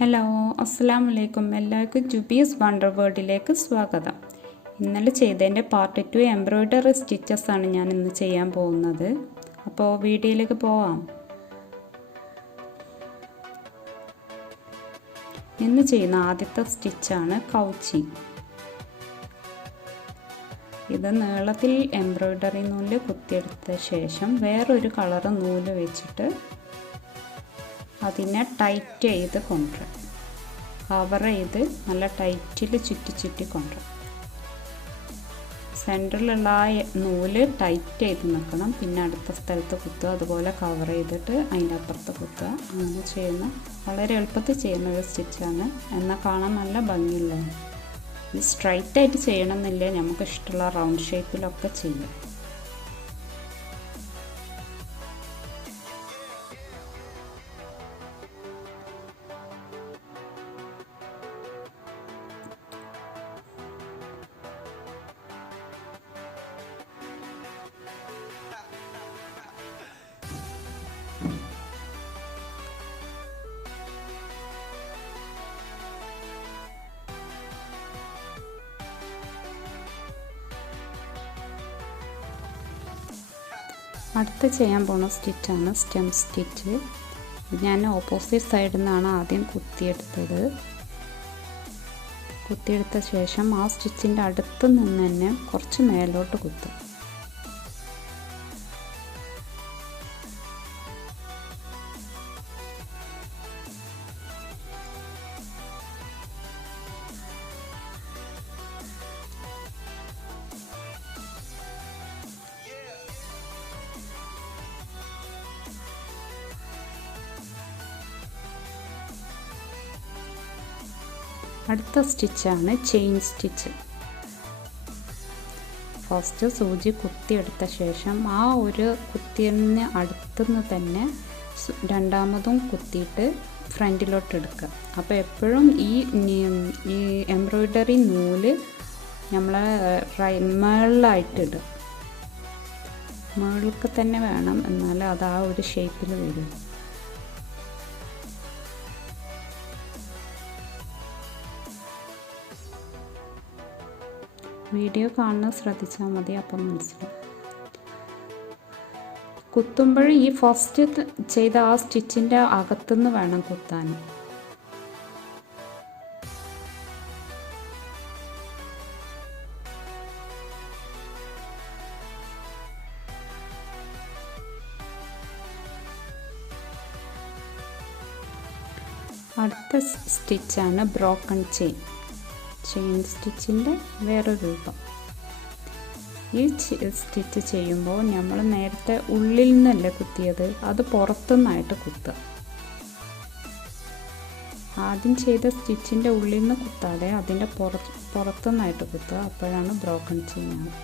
Hello, അസ്സലാമു അലൈക്കും. എല്ലാവർക്കും ജുബീസ് വണ്ടർ വേൾഡിലേക്ക് സ്വാഗതം. ഇന്നലെ ചെയ്തതിൻ്റെ പാർട്ട് 2 എംബ്രോയ്ഡറി സ്റ്റിച്ചസ് ആണ് ഞാൻ ഇന്ന് ചെയ്യാൻ പോകുന്നത്. അപ്പോൾ വീഡിയോയിലേക്ക് പോവാം. ഇന്ന് ചെയ്യുന്ന ആദ്യത്തെ സ്റ്റിച്ചാണ് കൗച്ചി. ഇത് നീളത്തിൽ എംബ്രോയ്ഡറി നൂല് കുത്തിയെടുത്ത ശേഷം വേറൊരു കളറ് നൂല് വെച്ചിട്ട് അതിനെ ടൈറ്റ് ചെയ്ത് കൊണ്ടുവരാം. കവർ ചെയ്ത് നല്ല ടൈറ്റിൽ ചുറ്റി കൊണ്ടുവരാം. സെൻറ്ററിലുള്ള ആ നൂല് ടൈറ്റ് ചെയ്ത് നിൽക്കണം. പിന്നെ അടുത്ത സ്ഥലത്ത് കുത്തുക, അതുപോലെ കവർ ചെയ്തിട്ട് അതിൻ്റെ അപ്പുറത്ത് കുത്തുക. അങ്ങനെ ചെയ്യുന്ന വളരെ എളുപ്പത്തിൽ ചെയ്യുന്ന ഒരു സ്റ്റിച്ചാണ്. എന്നാൽ കാണാൻ നല്ല ഭംഗിയുള്ളതാണ്. ഇത് സ്ട്രൈറ്റ് ആയിട്ട് ചെയ്യണമെന്നില്ല, നമുക്ക് ഇഷ്ടമുള്ള റൗണ്ട് ഷേപ്പിലൊക്കെ ചെയ്യാം. അടുത്ത ചെയ്യാൻ പോകുന്ന സ്റ്റിച്ചാണ് സ്റ്റെം സ്റ്റിച്ച്. ഞാൻ ഓപ്പോസിറ്റ് സൈഡിൽ നിന്നാണ് ആദ്യം കുത്തിയെടുത്തത്. കുത്തിയെടുത്ത ശേഷം ആ സ്റ്റിച്ചിൻ്റെ അടുത്ത് നിന്ന് തന്നെ കുറച്ച് മേലോട്ട് കുത്തും. അടുത്ത സ്റ്റിച്ചാണ് ചെയിൻ സ്റ്റിച്ച്. ഫസ്റ്റ് സൂചി കുത്തിയെടുത്ത ശേഷം ആ ഒരു കുത്തിയതിന് അടുത്തുനിന്ന് തന്നെ രണ്ടാമതും കുത്തിയിട്ട് ഫ്രണ്ടിലോട്ട് എടുക്കുക. അപ്പോൾ എപ്പോഴും ഈ എംബ്രോയ്ഡറി നൂല് നമ്മളെ മേളിലായിട്ടിടുക. മേളിലേക്ക് തന്നെ വേണം, എന്നാലും അത് ആ ഒരു ഷേപ്പിൽ വരും. വീഡിയോ കാണുന്നത് ശ്രദ്ധിച്ചാൽ മതി, അപ്പം മനസ്സിലാവും. കുത്തുമ്പോൾ ഈ ഫസ്റ്റ് ചെയ്ത ആ സ്റ്റിച്ചിൻ്റെ അകത്തുനിന്ന് വേണം കുത്താൻ. അടുത്ത സ്റ്റിച്ചാണ് ബ്രോക്കൺ ചെയിൻ. ചെയിൻ സ്റ്റിച്ചിൻ്റെ വേറൊരു രൂപം. ഈ സ്റ്റിച്ച് ചെയ്യുമ്പോൾ നമ്മൾ നേരത്തെ ഉള്ളിൽ നിന്നല്ലേ കുത്തിയത്, അത് പുറത്തുനിന്നായിട്ട് കുത്തുക. ആദ്യം ചെയ്ത സ്റ്റിച്ചിൻ്റെ ഉള്ളിൽ നിന്ന് കുത്താതെ അതിൻ്റെ പുറത്തുനിന്നായിട്ട് കുത്തുക. അപ്പോഴാണ് ബ്രോക്കൺ ചെയിൻ ആവുക.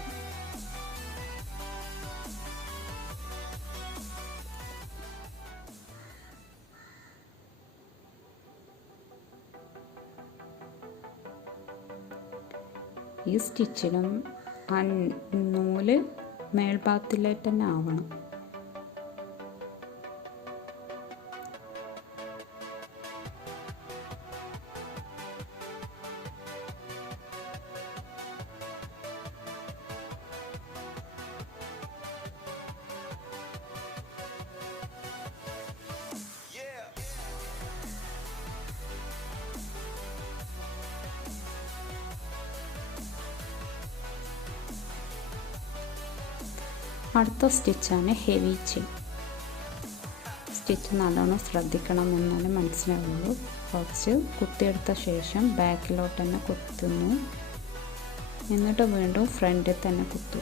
ഈ സ്റ്റിച്ചിലും ആ നൂല് മേൽഭാഗത്തിലേക്ക് തന്നെ ആവണം. അടുത്ത സ്റ്റിച്ചാണ് ഹെവി ചെയിൻ. സ്റ്റിച്ച് നല്ലോണം ശ്രദ്ധിക്കണം, എന്നാലേ മനസ്സിലാവുള്ളൂ. കുറച്ച് കുത്തിയെടുത്ത ശേഷം ബാക്കിലോട്ട് തന്നെ കുത്തുന്നു, എന്നിട്ട് വീണ്ടും ഫ്രണ്ടിൽ തന്നെ കുത്തു.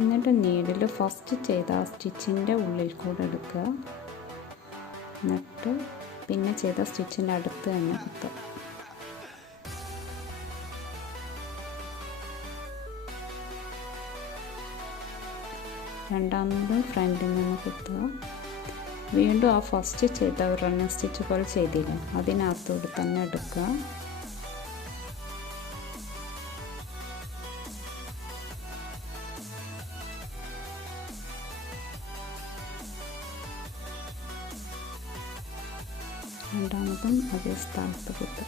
എന്നിട്ട് നീഡിൽ ഫസ്റ്റ് ചെയ്ത ആ സ്റ്റിച്ചിൻ്റെ ഉള്ളിൽ കൂടെ എടുക്കുക. എന്നിട്ട് പിന്നെ ചെയ്ത സ്റ്റിച്ചിൻ്റെ അടുത്ത് തന്നെ കുത്തുക. രണ്ടാമതും ഫ്രണ്ടിൽ നിന്ന് കുത്തുക. വീണ്ടും ആ ഫസ്റ്റ് ചെയ്ത റണ്ണിങ് സ്റ്റിച്ച് പോലെ ചെയ്തില്ല, അതിനകത്തോട് തന്നെ എടുക്കുക. രണ്ടാമതും അതേ സ്ഥാനത്ത് കുത്തുക.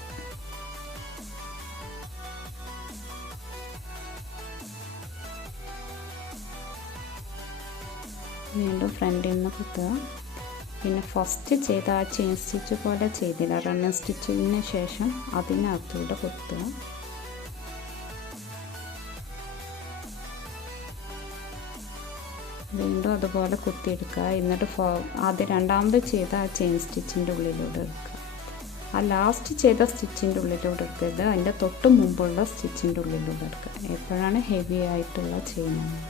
വീണ്ടും ഫ്രണ്ടിൽ നിന്ന് കുത്തുക. പിന്നെ ഫസ്റ്റ് ചെയ്ത ആ ചെയിൻ സ്റ്റിച്ച് പോലെ ചെയ്തില്ല, റണ്ണിങ് സ്റ്റിച്ചിന് ശേഷം അതിനകത്തൂടെ കുത്തുക. വീണ്ടും അതുപോലെ കുത്തിയെടുക്കുക. എന്നിട്ട് ആദ്യം രണ്ടാമത് ചെയ്ത ആ ചെയിൻ സ്റ്റിച്ചിൻ്റെ ഉള്ളിലൂടെ എടുക്കുക. ആ ലാസ്റ്റ് ചെയ്ത സ്റ്റിച്ചിൻ്റെ ഉള്ളിലൂടെ എടുക്കരുത്, അതിൻ്റെ തൊട്ട് മുമ്പുള്ള സ്റ്റിച്ചിൻ്റെ ഉള്ളിലൂടെ എടുക്കുക. എപ്പോഴാണ് ഹെവി ആയിട്ടുള്ള ചെയിനാണ്.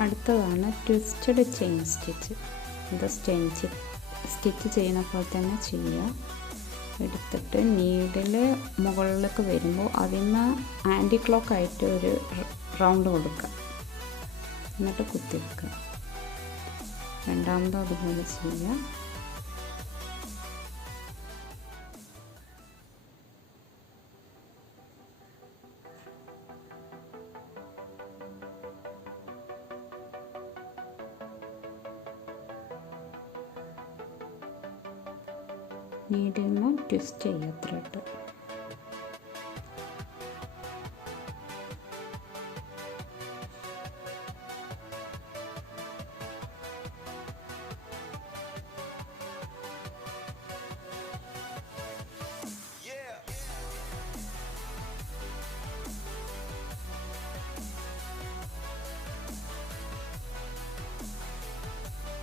അടുത്തതാണ് ട്വിസ്റ്റഡ് ചെയിൻ സ്റ്റിച്ച്. ഇത് സ്റ്റിച്ച് ചെയ്യുന്ന പോലെ തന്നെ ചെയ്യുക. എടുത്തിട്ട് നീഡിൽ മുകളിലേക്ക് വരുമ്പോൾ അതിന് ആൻറ്റി ക്ലോക്ക് ആയിട്ട് ഒരു റൗണ്ട് കൊടുക്കുക. എന്നിട്ട് കുത്തിവെക്കുക. രണ്ടാമതും അതുപോലെ ചെയ്യുക. നീഡിൽ നിന്ന് ട്വിസ്റ്റ് ചെയ്യുക. Thread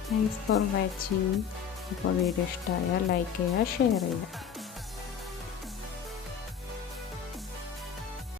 thanks for watching. അപ്പോൾ വീഡിയോ ഇഷ്ടമായാൽ ലൈക്ക് ചെയ്യുക, ഷെയർ ചെയ്യുക.